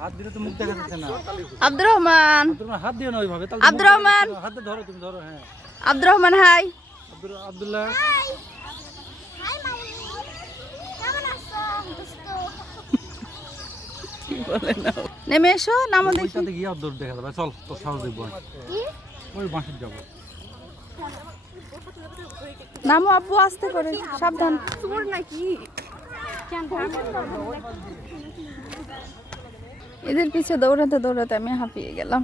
হাত দিলে তো মুখ দেখা যাচ্ছে না। আব্দুর রহমান, হাত দিও না ওইভাবে। আব্দুর রহমান, হাতে ধরো, তুমি ধরো। হ্যাঁ, আব্দুর রহমান হাই। আব্দুল্লাহ নেমে এসো, নামো দেখি। সাথে গিয়ে দৌড় দেখা যাবে। চল, তোর সাহস দেখবো। ওই বাঁশের যাবো। নামো আব্বু, আস্তে করে, সাবধান। এদের পিছে দৌড়াতে দৌড়াতে আমি হাঁপিয়ে গেলাম।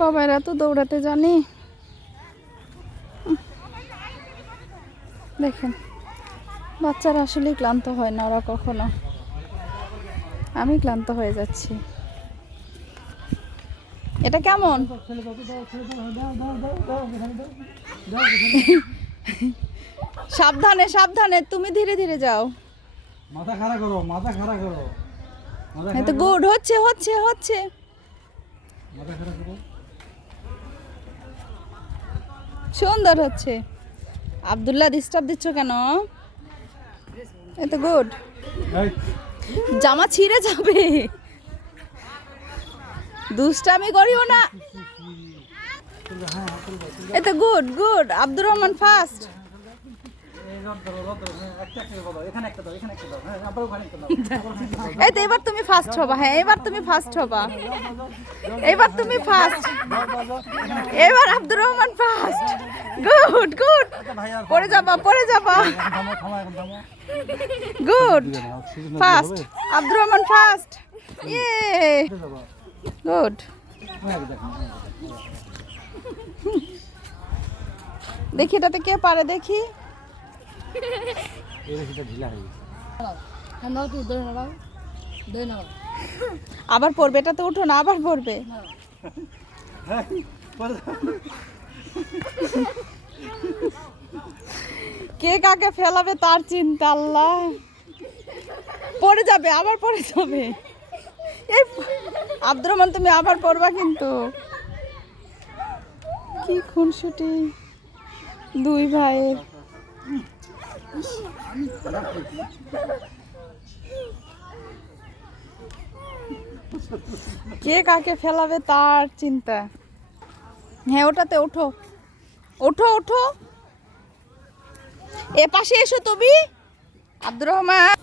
বাবা, এরা তো দৌড়াতে জানি। দেখেন, বাচ্চারা আসলে ক্লান্ত হয় না ওরা কখনো। আমি ক্লান্ত হয়ে যাচ্ছি। এটা কেমন? সাবধানে সাবধানে, তুমি ধীরে ধীরে যাও। মাথা খাড়া করো, মাথা খাড়া করো। তো গুড, হচ্ছে হচ্ছে হচ্ছে। মাথা খাড়া করো। সুন্দর হচ্ছে। আব্দুল্লাহ, ডিস্টার্ব দিচ্ছ কেন? এই তো গুড। জামা ছিঁড়ে যাবে, দুষ্টামি করিও না। এই তো good good. Abdur Rahman first. এই তো এবার তুমি ফার্স্ট হবা। হ্যাঁ, এবার তুমি ফার্স্ট হবা। এবার তুমি ফার্স্ট। এবার Abdur Rahman first. Good good. পড়ে যাবা, পড়ে যাবা। Good, first. Abdur Rahman first. ইয়ে, গুড। দেখি এটাতে কে পারে, দেখি। আবার পড়বে, এটা তো উঠো না, আবার পড়বে। কে কাকে ফেলাবে তার চিন্তা। আল্লাহ, পড়ে যাবে, আবার পড়ে যাবে। এই আব্দুর রহমান, তুমি আবার পড়বা কিন্তু। কি খুনসুটি দুই ভাইয়ের। কে কাকে ফেলাবে তার চিন্তা। হ্যাঁ, ওটাতে ওঠো, ওঠো ওঠো। এ পাশে এসো তুমি, আব্দুর রহমান।